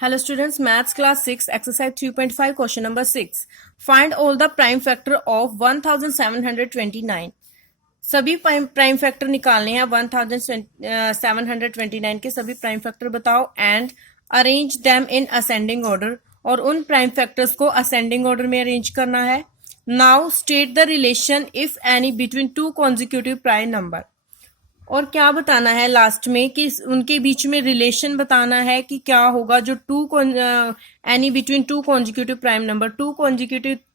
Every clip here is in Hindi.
Hello students, Maths class 6, exercise 3.5, question number 6. Find all the prime factor of 1729. सभी प्राइम फैक्टर निकालने हैं 1729 के सभी प्राइम फैक्टर बताओ and arrange them in ascending order, और उन प्राइम फैक्टर्स को असेंडिंग ऑर्डर में अरेंज करना है. Now state the relation if any between two consecutive prime number. और क्या बताना है लास्ट में कि उनके बीच में रिलेशन बताना है कि क्या होगा जो any between two consecutive prime number,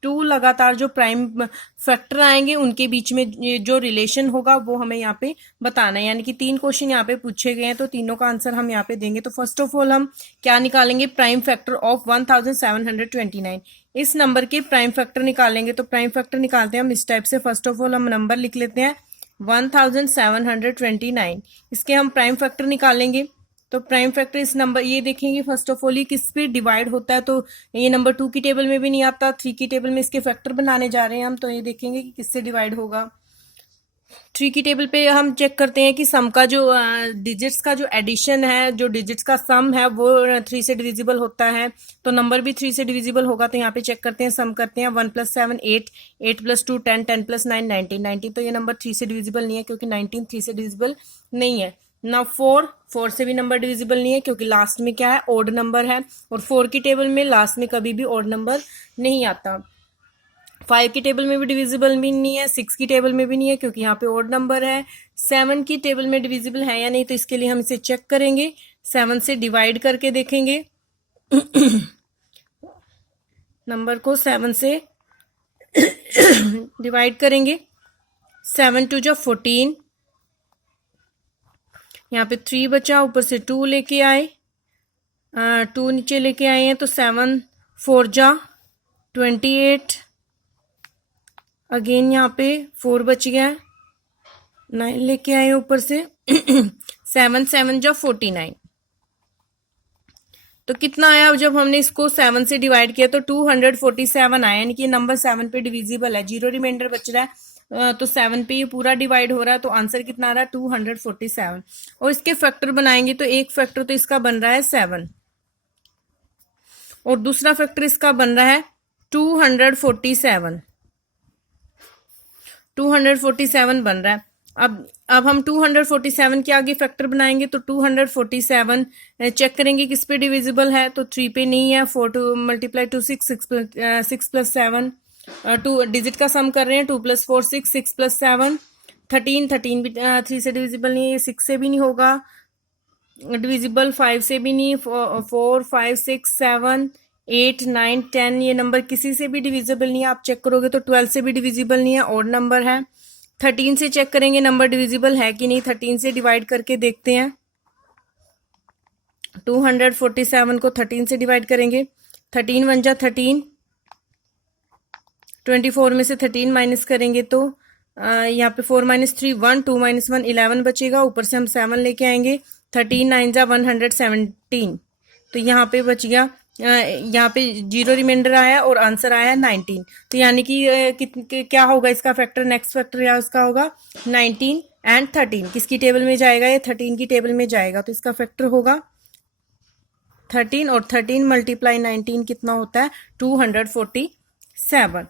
two लगातार जो प्राइम फैक्टर आएंगे उनके बीच में जो रिलेशन होगा वो हमें यहाँ पे बताना है. यानी कि 3 क्वेश्चन यहाँ पे पूछे गए हैं तो तीनों का आंसर हम यहाँ पे देंगे. तो फर्स्ट ऑफ ऑल हम क्या निकालेंगे, प्राइम फैक्टर ऑफ 1729. इस नंबर के प्राइम फैक्टर निकालेंगे. तो प्राइम फैक्टर निकालते हैं हम इस टाइप से. फर्स्ट ऑफ ऑल हम नंबर लिख लेते हैं 1729. इसके हम प्राइम फैक्टर निकालेंगे. तो प्राइम फैक्टर इस नंबर ये देखेंगे फर्स्ट ऑफ ऑल ये किस पे डिवाइड होता है. तो ये नंबर 2 की टेबल में भी नहीं आता, 3 की टेबल में इसके फैक्टर बनाने जा रहे हैं हम. तो ये देखेंगे कि किससे डिवाइड होगा. 3 की टेबल पे हम चेक करते हैं कि सम का जो डिजिट्स का जो एडिशन है, जो डिजिट्स का सम है वो 3 से डिविजिबल होता है. तो नंबर भी 3 से डिविजिबल होगा. तो यहाँ पे चेक करते हैं, सम करते हैं. 1 + 7 8, 8 + 2 10, 10 + 9 19, 19. तो ये नंबर 3 से डिविजिबल नहीं है क्योंकि 19 3 से डिविजिबल नहीं है. ना 4 से भी नंबर डिविजिबल नहीं है क्योंकि लास्ट में क्या है, ओड नंबर है. और 4 की टेबल में लास्ट में कभी भी ओड नंबर नहीं आता. 5 की टेबल में भी डिविजिबल भी नहीं है, 6 की टेबल में भी नहीं है क्योंकि यहाँ पे ओड नंबर है. 7 की टेबल में डिविजिबल है या नहीं, तो इसके लिए हम इसे चेक करेंगे. 7 से डिवाइड करके देखेंगे. नंबर को 7 से डिवाइड करेंगे. 7 × 2 = 14. यहाँ पे 3 बचा, ऊपर से 2 लेके आए, 2 नीचे लेके आए हैं. तो 7 4 × 28. अगेन यहाँ पे 4 बच गया, 9 लेके आए ऊपर से. 7 7 × 49. तो कितना आया जब हमने इसको 7 से डिवाइड किया, तो 247 आया. यानी कि नंबर 7 पे डिविजिबल है. 0 रिमाइंडर बच रहा है तो 7 पे ये पूरा डिवाइड हो रहा है. तो आंसर कितना आ रहा है, 247. और इसके फैक्टर बनाएंगे तो एक फैक्टर तो इसका बन रहा है 7 और दूसरा फैक्टर इसका बन रहा है 247. 247 बन रहा है. अब हम 247 के आगे फैक्टर बनाएंगे. तो 247 चेक करेंगे किस पे डिविजिबल है. तो 3 पे नहीं है. 4 × 2 6, 6 + 7, 2 डिजिट का सम कर रहे हैं. 2 + 4 6, 6 + 7 13 भी 3 से डिविजिबल नहीं है, 6 से भी नहीं होगा डिविजिबल, 5 से भी नहीं, 4 5 6 7 8 9 10 ये नंबर किसी से भी डिविजिबल नहीं है. आप चेक करोगे तो 12 से भी डिविजिबल नहीं है, और नंबर है. 13 से चेक करेंगे नंबर डिविजिबल है कि नहीं. 13 से डिवाइड करके देखते हैं. 247 को 13 से डिवाइड करेंगे. 13 × 1 = 13. 24 में से 13 माइनस करेंगे तो यहाँ पे 4 - 3 1, 2 - 1 11 बचेगा. ऊपर से हम 7 लेके आएंगे. 13 9 × 117. तो यहाँ पे बच गया, यहाँ पे 0 रिमाइंडर आया और आंसर आया 19. तो यानी कि क्या होगा इसका फैक्टर, नेक्स्ट फैक्टर या उसका होगा 19 एंड 13. किसकी टेबल में जाएगा, ये 13 की टेबल में जाएगा. तो इसका फैक्टर होगा 13 और 13 × 19 कितना होता है, 247.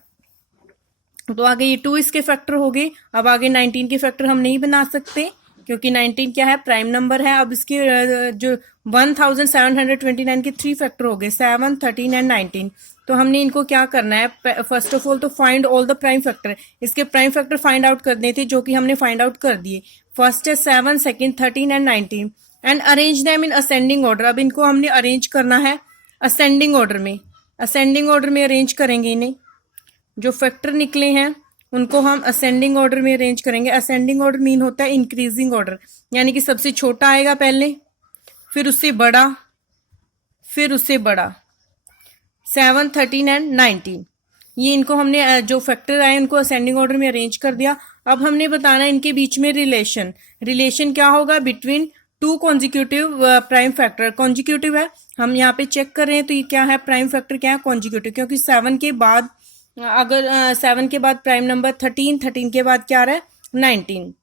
तो आगे ये 2 इसके फैक्टर हो गए. अब आगे 19 के फैक्टर हम नहीं बना सकते क्योंकि 19 क्या है, प्राइम नंबर है. अब इसके जो 1729 के 3 फैक्टर हो गए, 7 13 एंड 19. तो हमने इनको क्या करना है, फर्स्ट ऑफ ऑल तो find all the prime factor. इसके प्राइम फैक्टर फाइंड आउट करने थे जो कि हमने फाइंड आउट कर दिए. फर्स्ट है 7, second 13 and 19 and arrange them in ascending order. अब इनको हमने अरेंज करना है असेंडिंग ऑर्डर में. असेंडिंग ऑर्डर में अरेंज करेंगे इन्हें. जो फैक्टर निकले हैं उनको हम असेंडिंग ऑर्डर में अरेंज करेंगे. असेंडिंग ऑर्डर मीन होता है इंक्रीजिंग ऑर्डर, यानी कि सबसे छोटा आएगा पहले, फिर उससे बड़ा, फिर उससे बड़ा. 7 13 एंड 19 ये इनको हमने जो फैक्टर आए उनको असेंडिंग ऑर्डर में अरेंज कर दिया. अब हमने बताना इनके बीच में रिलेशन क्या होगा between two consecutive prime factor. Consecutive है, हम यहाँ पे चेक कर रहे हैं. तो ये क्या है, प्राइम फैक्टर क्या है, कॉन्जिक्यूटिव. क्योंकि 7 के बाद अगर 7 के बाद प्राइम नंबर 13, 13 के बाद क्या आ रहा है, 19.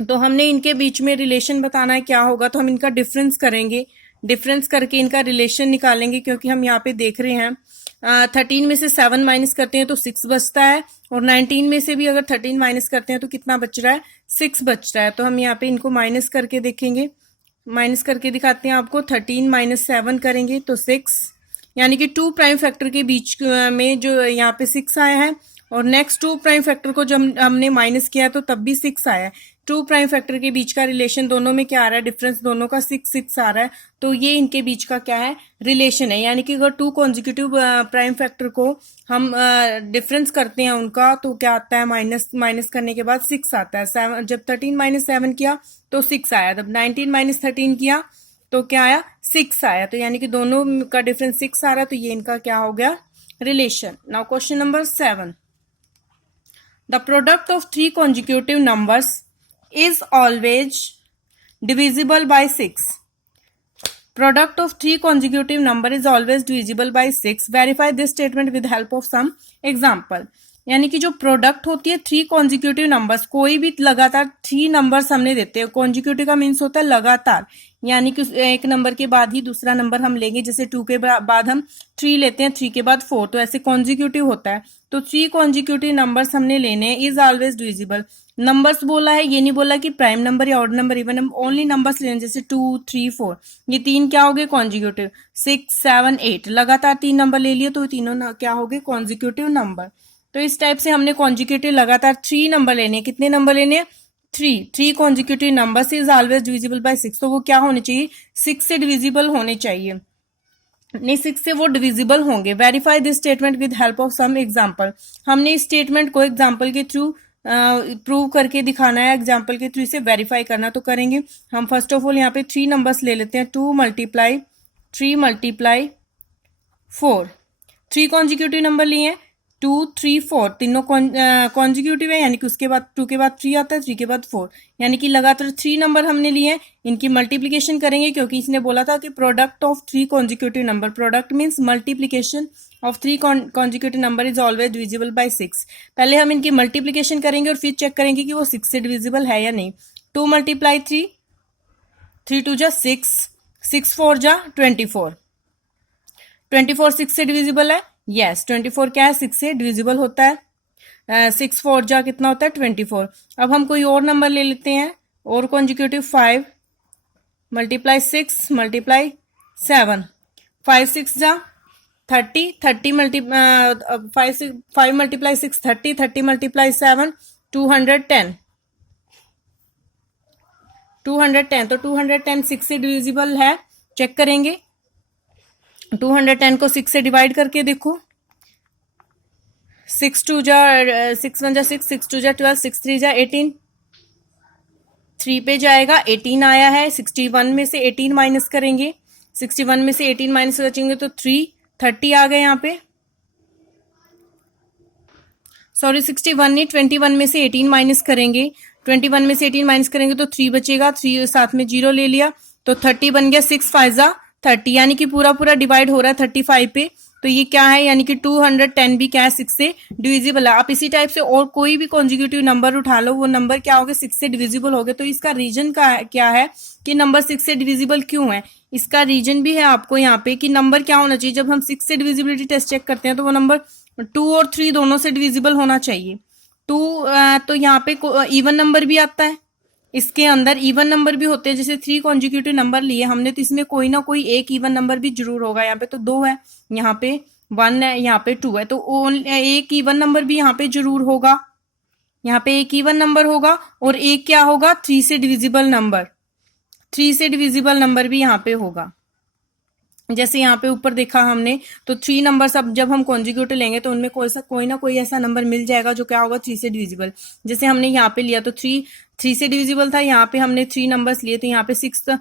तो हमने इनके बीच में रिलेशन बताना है क्या होगा. तो हम इनका डिफरेंस करेंगे. डिफरेंस करके इनका रिलेशन निकालेंगे, क्योंकि हम यहाँ पे देख रहे हैं 13 में से 7 माइनस करते हैं तो 6 बचता है, और 19 में से भी अगर 13 माइनस करते हैं तो कितना बच रहा है, 6 बच रहा है। तो हम यहाँ पे इनको माइनस करके देखेंगे, माइनस करके दिखाते हैं आपको। 13 माइनस 7 करेंगे तो 6, यानी कि 2 प्राइम फैक्टर के बीच में जो यहाँ पे 6 आया है, और नेक्स्ट 2 प्राइम फैक्टर को जब हमने माइनस किया तो तब भी 6 आया है। 2 प्राइम फैक्टर के बीच का रिलेशन दोनों में क्या आ रहा है, डिफरेंस दोनों का 6 आ रहा है। तो ये इनके बीच का क्या है, रिलेशन है। यानी कि अगर 2 कॉन्जिक्यूटिव प्राइम फैक्टर को हम डिफरेंस करते हैं उनका, तो क्या आता है, माइनस करने के बाद 6 आता है। 7 जब 13 माइनस 7 किया तो 6 आया, जब 19 माइनस 13 किया तो क्या आया, 6 आया। तो यानी कि दोनों का डिफरेंस 6 आ रहा है, तो ये इनका क्या हो गया, relation. Now question number 7, the product of 3 consecutive numbers is always divisible by 6. Product of 3 consecutive number is always divisible by 6. Verify this statement with help of some example. यानी कि जो प्रोडक्ट होती है 3 कॉन्जिक्यूटिव नंबर्स, कोई भी लगातार 3 नंबर्स हमने देते हैं। कॉन्जिक्यूटिव का मीन्स होता है लगातार, यानी कि एक नंबर के बाद ही दूसरा नंबर हम लेंगे। जैसे 2 के बाद हम 3 लेते हैं, 3 के बाद 4, तो ऐसे कॉन्जिक्यूटिव होता है। तो 3 कॉन्जिक्यूटिव नंबर्स हमने लेने हैं, इज ऑलवेज डिविजिबल। नंबर्स बोला है, ये नहीं बोला कि प्राइम नंबर या ऑड नंबर, इवन हम ओनली नंबर्स लेने, जैसे 2, 3, 4, ये 3 क्या हो गए, कॉन्जिक्यूटिव। 6, 7, 8 लगातार 3 नंबर ले लिए, तो तीनों क्या हो गए, कॉन्जिक्यूटिव नंबर। तो इस टाइप से हमने कॉन्जिक्यूटिव लगातार 3 नंबर लेने हैं। कितने नंबर लेने हैं, 3 consecutive numbers is always divisible by 6। तो वो क्या होने चाहिए, 6 से डिविजिबल होने चाहिए, नहीं 6 से वो डिविजिबल होंगे। Verify this statement with help of some example. हमने इस स्टेटमेंट को एग्जाम्पल के थ्रू प्रूव करके दिखाना है, एग्जाम्पल के थ्रू इसे वेरीफाई करना। तो करेंगे हम फर्स्ट ऑफ ऑल यहाँ पे 3 नंबर्स ले लेते हैं। 2 मल्टीप्लाई 3 मल्टीप्लाई 4, 3 कॉन्जिक्यूटिव नंबर लिए हैं, 2, 3, 4 तीनों कॉन्जिक्यूटिव है, यानी कि उसके बाद 2 के बाद 3 आता है, 3 के बाद 4, यानी कि लगातार 3 नंबर हमने लिए हैं। इनकी मल्टीप्लिकेशन करेंगे, क्योंकि इसने बोला था कि product of 3 consecutive number, product means multiplication of 3 consecutive number is always divisible by 6। पहले हम इनकी मल्टीप्लिकेशन करेंगे और फिर चेक करेंगे कि वो 6 से डिविजिबल है या नहीं। 2 मल्टीप्लाई 3, 3 2 जा 6, 6 4 जा 24, 24 6 से डिविजिबल है, यस 24 क्या है, 6 से डिविजिबल होता है। 6 4 जा कितना होता है, 24। अब हम कोई और नंबर ले लेते हैं, और कॉन्जिक्यूटिव 5 मल्टीप्लाई 6 मल्टीप्लाई 7, 5 6 जा 30, 30 5 मल्टीप्लाई 6 30, 30 मल्टीप्लाई 7 210, 210। तो 210 6 से डिविजिबल है, चेक करेंगे। 210 को 6 से डिवाइड करके देखो, 6 2 जा 6 1 जा 6, 6 2 जा 12, 6 3 जा 18, 3 पे जाएगा, 18 आया है। 61 में से 18 माइनस करेंगे, 61 में से 18 माइनस करेंगे तो 30 आ गए यहाँ पे। सॉरी 61 नहीं, 21 में से 18 माइनस करेंगे, 21 में से 18 माइनस करेंगे तो 3 बचेगा, 3 साथ में 0 ले लिया तो 30 बन गया। 6 5 जा 30, यानी कि पूरा पूरा डिवाइड हो रहा है 35 पे। तो ये क्या है, यानी कि 210 भी क्या है, 6 से डिविजिबल है। आप इसी टाइप से और कोई भी कॉन्जिक्यूटिव नंबर उठा लो, वो नंबर क्या हो गए, 6 से डिविजिबल हो गए। तो इसका रीजन क्या है कि नंबर 6 से डिविजिबल क्यों है, इसका रीजन भी है आपको यहाँ पे कि नंबर क्या होना चाहिए। जब हम 6 से डिविजिबिलिटी टेस्ट चेक करते हैं तो वो नंबर 2 और 3 दोनों से डिविजिबल होना चाहिए। 2 तो यहाँ पे इवन नंबर भी आता है, इसके अंदर इवन नंबर भी होते हैं। जैसे 3 कॉन्जिक्यूटिव नंबर लिए हमने, तो इसमें कोई ना कोई एक इवन नंबर भी जरूर होगा। यहाँ पे तो 2 है, यहाँ पे 1 है, यहाँ पे 2 है, तो एक इवन नंबर भी यहाँ पे जरूर होगा। यहाँ पे एक इवन नंबर होगा और एक क्या होगा, 3 से डिविजिबल नंबर, 3 से डिविजिबल नंबर भी यहाँ पे होगा। जैसे यहाँ पे ऊपर देखा हमने, तो 3 नंबर्स अब जब हम कॉन्जिक्यूटिव लेंगे तो उनमें कोई ना कोई ऐसा नंबर मिल जाएगा जो क्या होगा, 3 से डिविजिबल। जैसे हमने यहाँ पे लिया तो 3 से डिविजिबल था, यहाँ पे हमने 3 नंबर्स लिए तो यहाँ पे 6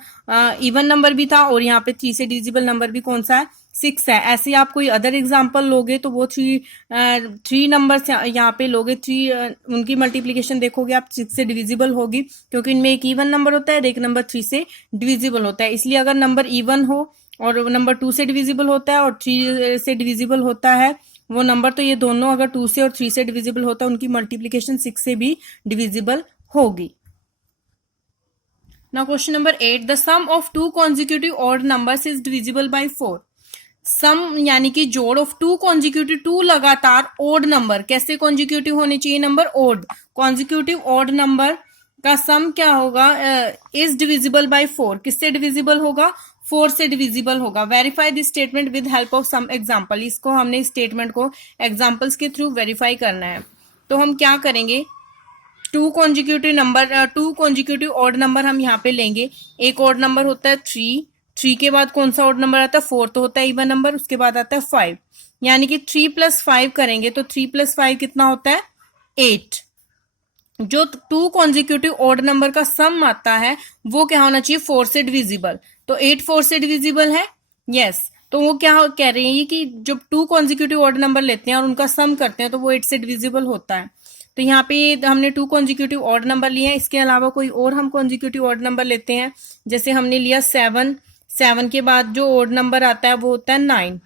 इवन नंबर भी था, और यहाँ पे 3 से डिविजिबल नंबर भी कौन सा है, 6 है। ऐसे आप कोई अदर एग्जाम्पल लोगे तो वो 3 नंबर्स यहाँ पे लोगे, 3 उनकी मल्टीप्लीकेशन देखोगे आप 6 से डिविजिबल होगी, क्योंकि इनमें एक इवन नंबर होता है और एक नंबर 3 से डिविजिबल होता है। इसलिए अगर नंबर इवन हो और नंबर 2 से डिविजिबल होता है और 3 से डिविजिबल होता है वो नंबर, तो ये दोनों अगर 2 से और 3 से डिविजिबल होता है, उनकी मल्टीप्लीकेशन 6 से भी डिविजिबल होगी। Now question number 8, the sum of two consecutive odd numbers is divisible by 4। Sum यानी कि जोड़ ऑफ टू कॉन्जिक्यूटिव, टू लगातार ओड नंबर, कैसे कॉन्जिक्यूटिव होने चाहिए number, odd, consecutive odd number का सम क्या होगा, इज डिविजिबल बाय 4, किससे डिविजिबल होगा, 4 से डिविजिबल होगा। Verify this statement with help of some example, इसको हमने इस स्टेटमेंट को एग्जाम्पल्स के थ्रू वेरीफाई करना है। तो हम क्या करेंगे, टू कॉन्जिक्यूटिव ऑड नंबर हम यहाँ पे लेंगे। एक ऑड नंबर होता है 3 के बाद कौन सा ऑड नंबर आता है, 4 तो होता है इवन नंबर, उसके बाद आता है 5, यानी कि 3 + 5 करेंगे तो 3 + 5 कितना होता है, 8। जो टू कॉन्जिक्यूटिव ऑड नंबर का सम आता है वो क्या होना चाहिए, 4 से डिविजिबल। तो 8 4 से डिविजिबल है, यस। तो वो क्या कह रहे हैं कि जब टू कॉन्जिक्यूटिव ऑड नंबर लेते हैं और उनका सम करते हैं तो वो 8 से डिविजिबल होता है। तो यहाँ पे हमने टू कॉन्जिक्यूटिव ऑड नंबर लिए हैं, इसके अलावा कोई और हम कॉन्जिक्यूटिव ऑड नंबर लेते हैं, जैसे हमने लिया 7 के बाद जो ऑड नंबर आता है वो होता है 9,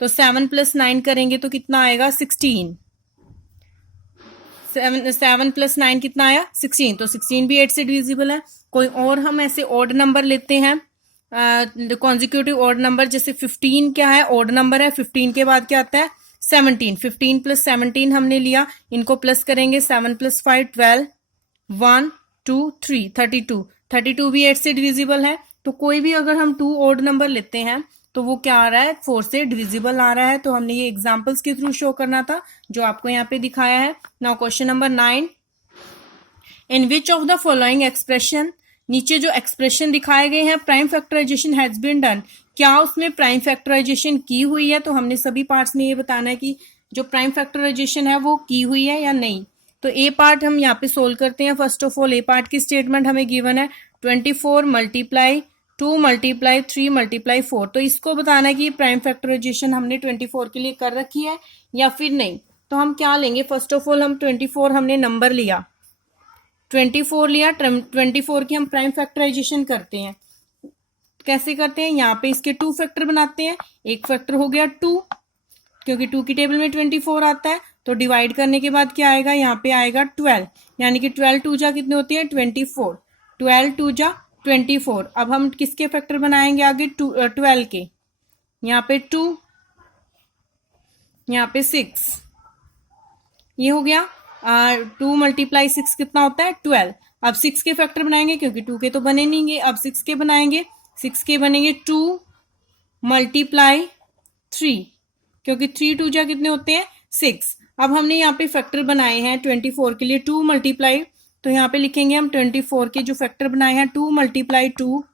तो 7 + 9 करेंगे तो कितना आएगा, 16। 7 + 9 कितना आया, 16, तो 16 भी 8 से डिविजिबल है। कोई और हम ऐसे ऑड नंबर लेते हैं, कॉन्जिक्यूटिव ऑड नंबर, जैसे 15 क्या है, ऑड नंबर है, 15 के बाद क्या आता है, 17, 15 + 17 हमने लिया, इनको प्लस करेंगे, 7 + 5 12, 1 2 3 32 भी 8 से डिविजिबल है। तो कोई भी अगर हम टू ऑड नंबर लेते हैं तो वो क्या आ रहा है, 4 से डिविजिबल आ रहा है। तो हमने ये एग्जांपल्स के थ्रू शो करना था, जो आपको यहाँ पे दिखाया है। Now question number 9, in which of the following expression, नीचे जो एक्सप्रेशन दिखाए गए हैं, prime factorization has been done, क्या उसमें प्राइम फैक्टराइजेशन की हुई है। तो हमने सभी पार्ट्स में ये बताना है कि जो प्राइम फैक्टराइजेशन है वो की हुई है या नहीं। तो ए पार्ट हम यहाँ पे सोल्व करते हैं। First of all A part की स्टेटमेंट हमें गिवन है 24 × 2 × 3 × 4। तो इसको बताना है कि प्राइम फैक्टराइजेशन हमने 24 के लिए कर रखी है या फिर नहीं। तो हम क्या लेंगे, फर्स्ट ऑफ ऑल हम 24 हमने नंबर लिया, 24 लिया, 24 की हम प्राइम फैक्टराइजेशन करते हैं। कैसे करते हैं, यहाँ पे इसके 2 फैक्टर बनाते हैं। एक फैक्टर हो गया 2, क्योंकि 2 की टेबल में 24 आता है, तो डिवाइड करने के बाद क्या आएगा, यहाँ पे आएगा 12, यानी कि 12 2 जा कितने होती है, 24, 12 2 जा 24। अब हम किसके फैक्टर बनाएंगे आगे, 12 के, यहाँ पे 2, यहाँ पे 6, ये हो गया। 2 × 6 कितना होता है, 12। अब 6 के फैक्टर बनाएंगे, क्योंकि 2 के तो बने नहीं, अब 6 के बनाएंगे, 6 के बनेंगे 2 × 3, क्योंकि 3 2 जा कितने होते हैं, 6। अब हमने यहाँ पे फैक्टर बनाए हैं 24 के लिए, 2 × तो यहाँ पे लिखेंगे हम 24 के जो फैक्टर बनाए हैं, 2 × 2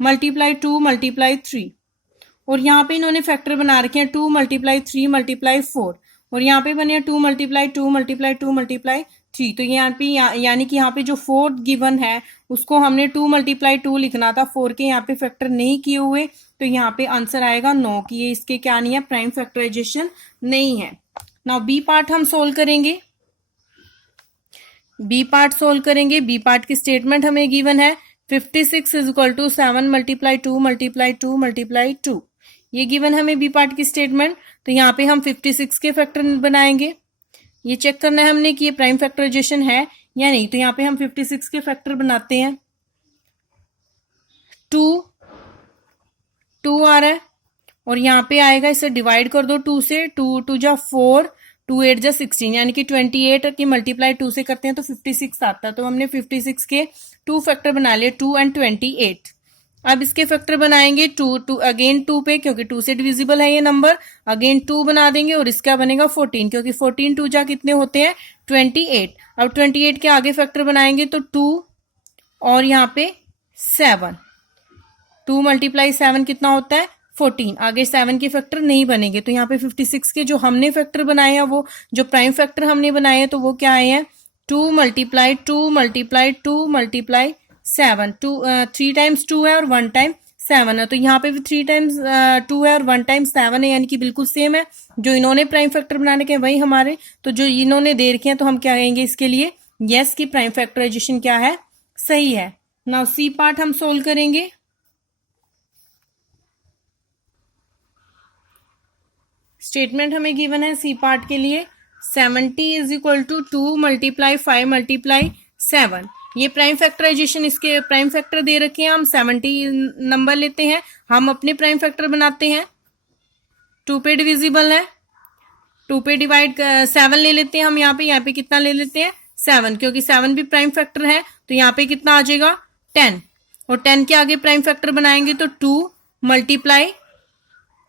× 3, और यहाँ पे इन्होंने फैक्टर बना रखे हैं 2 × 3 × 4, और यहाँ पे बने 2 × 2 × 2 × 3। तो यहाँ पे यानी कि यहाँ पे जो 4 गिवन है उसको हमने 2 × 2 लिखना था, 4 के यहाँ पे फैक्टर नहीं किए हुए, तो यहाँ पे आंसर आएगा 9 कि ये इसके क्या नहीं है, प्राइम फैक्टराइजेशन नहीं है। नाउ बी पार्ट हम सोल्व करेंगे। बी पार्ट बी पार्ट की स्टेटमेंट हमें गिवन है 56 = 7 × 2 × 2 × 2, ये गिवन हमें बी पार्ट की स्टेटमेंट। तो यहाँ पे हम 56 के फैक्टर बनाएंगे, ये चेक करना है हमने कि ये प्राइम फैक्टराइजेशन है या नहीं। तो यहाँ पे हम 56 के फैक्टर बनाते हैं, 2 आ रहा है, और यहाँ पे आएगा, इसे डिवाइड कर दो 2 से, 2 2 जा 4, 2 8 जा 16, यानी कि 28 की मल्टीप्लाई 2 से करते हैं तो 56 आता है। तो हमने 56 के 2 फैक्टर बना लिए, 2 और 28। अब इसके फैक्टर बनाएंगे 2 अगेन 2 पे, क्योंकि 2 से डिविजिबल है ये नंबर, अगेन 2 बना देंगे, और इसका बनेगा 14, क्योंकि 14 2 जा कितने होते हैं, 28। अब 28 के आगे फैक्टर बनाएंगे तो 2 और यहाँ पे 7, 2 × 7 कितना होता है, 14। आगे 7 के फैक्टर नहीं बनेंगे, तो यहाँ पे 56 के जो हमने फैक्टर बनाए हैं, वो जो प्राइम फैक्टर हमने बनाए हैं, तो वो क्या आए हैं, 2 × 2 × 2 × 7, 3 टाइम्स 2 है और 1 टाइम 7 है। तो यहाँ पे भी 3 टाइम्स 2 है और 1 टाइम 7 है, यानी कि बिल्कुल सेम है। जो इन्होंने प्राइम फैक्टर बनाने के वही हमारे, तो जो इन्होंने दे रखे हैं तो हम क्या कहेंगे इसके लिए, यस की प्राइम फैक्टराइजेशन क्या है, सही है। नाउ सी पार्ट हम सोल्व करेंगे। स्टेटमेंट हमें गिवन है सी पार्ट के लिए 70 = 2 × 5 × 7, ये प्राइम फैक्टराइजेशन, इसके प्राइम फैक्टर दे रखे हैं, हम 70 नंबर लेते हैं, हम अपने प्राइम फैक्टर बनाते हैं। 2 पे डिविजिबल है, 2 पे डिवाइड 7 ले लेते हैं हम यहाँ पे कितना ले लेते हैं 7, क्योंकि 7 भी प्राइम फैक्टर है, तो यहाँ पे कितना आ जाएगा 10, और 10 के आगे प्राइम फैक्टर बनाएंगे तो 2 मल्टीप्लाई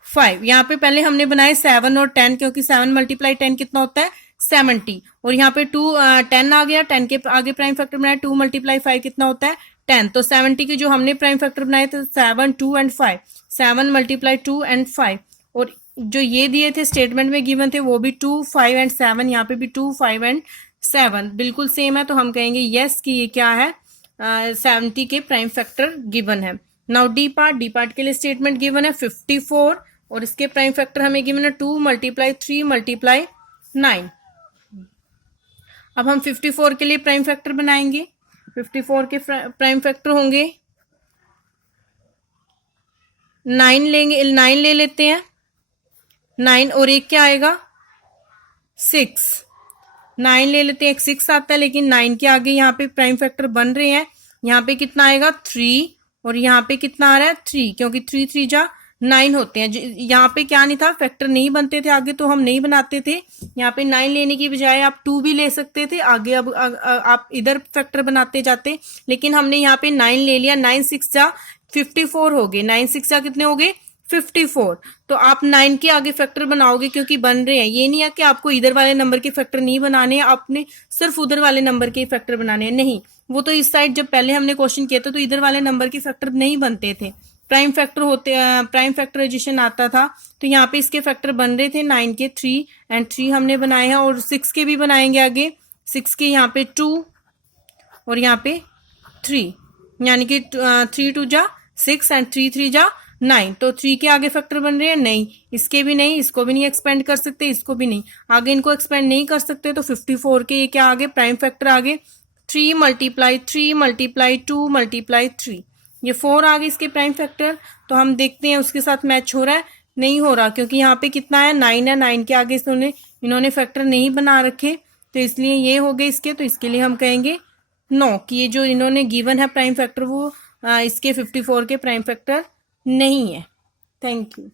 5। यहाँ पे पहले हमने बनाए 7 और 10, क्योंकि 7 मल्टीप्लाई 10 कितना होता है 70, और यहाँ पे 10 आ गया, 10 के आगे प्राइम फैक्टर बनाया 2 मल्टीप्लाई 5 कितना होता है 10, तो 70 के जो हमने प्राइम फैक्टर बनाए थे 7, 2 एंड 5, 7 मल्टीप्लाई 2 एंड 5, और जो ये दिए थे स्टेटमेंट में गिवन थे वो भी 2, 5 एंड 7, यहाँ पे भी 2, 5 एंड 7 बिल्कुल सेम है, तो हम कहेंगे यस कि ये क्या है 70 के प्राइम फैक्टर गिवन है। नाउ डी पार्ट के लिए स्टेटमेंट गिवन है 54, और इसके प्राइम फैक्टर हमें गिवन है 2 मल्टीप्लाई 3 मल्टीप्लाई 9। अब हम 54 के लिए प्राइम फैक्टर बनाएंगे। 54 के प्राइम फैक्टर होंगे 9 लेंगे, 9 ले लेते हैं, 9 और एक क्या आएगा 6, 9 ले लेते हैं, एक 6 आता है, लेकिन 9 के आगे यहाँ पे प्राइम फैक्टर बन रहे हैं, यहाँ पे कितना आएगा 3, और यहाँ पे कितना आ रहा है 3, क्योंकि 3 3 जा 9 होते हैं। यहाँ पे क्या नहीं था, फैक्टर नहीं बनते थे आगे, तो हम नहीं बनाते थे। यहाँ पे 9 लेने की बजाय आप 2 भी ले सकते थे आगे, अब आप इधर फैक्टर बनाते जाते, लेकिन हमने यहाँ पे 9 ले लिया। 9 6 जा 54 हो गए, 9 6 जा कितने हो गए 54, तो आप 9 के आगे फैक्टर बनाओगे क्योंकि बन रहे हैं। ये नहीं है कि आपको इधर वाले नंबर के फैक्टर नहीं बनाने हैं, आपने सिर्फ उधर वाले नंबर के फैक्टर बनाने हैं, नहीं, वो तो इस साइड जब पहले हमने क्वेश्चन किया था तो इधर वाले नंबर के फैक्टर नहीं बनते थे, प्राइम फैक्टर होते, प्राइम फैक्टराइजेशन आता था, तो यहाँ पे इसके फैक्टर बन रहे थे 9 के 3 एंड 3 हमने बनाए हैं, और 6 के भी बनाएंगे आगे। 6 के यहाँ पे 2 और यहाँ पे 3, यानी कि 3 2 जा 6 एंड 3 3 जा 9, तो 3 के आगे फैक्टर बन रहे हैं, नहीं, इसके भी नहीं, इसको भी नहीं एक्सपेंड कर सकते, इसको भी नहीं, आगे इनको एक्सपेंड नहीं कर सकते, तो 54 के ये क्या आगे प्राइम फैक्टर आगे 3 मल्टीप्लाई 3 मल्टीप्लाई 2 मल्टीप्लाई 3, ये 4 आ गए इसके प्राइम फैक्टर। तो हम देखते हैं उसके साथ मैच हो रहा है, नहीं हो रहा, क्योंकि यहाँ पे कितना है 9 है, 9 के आगे इन्होंने फैक्टर नहीं बना रखे, तो इसलिए ये हो गए इसके, तो इसके लिए हम कहेंगे नो, कि ये जो इन्होंने गिवन है प्राइम फैक्टर वो इसके 54 के प्राइम फैक्टर नहीं है। Thank you.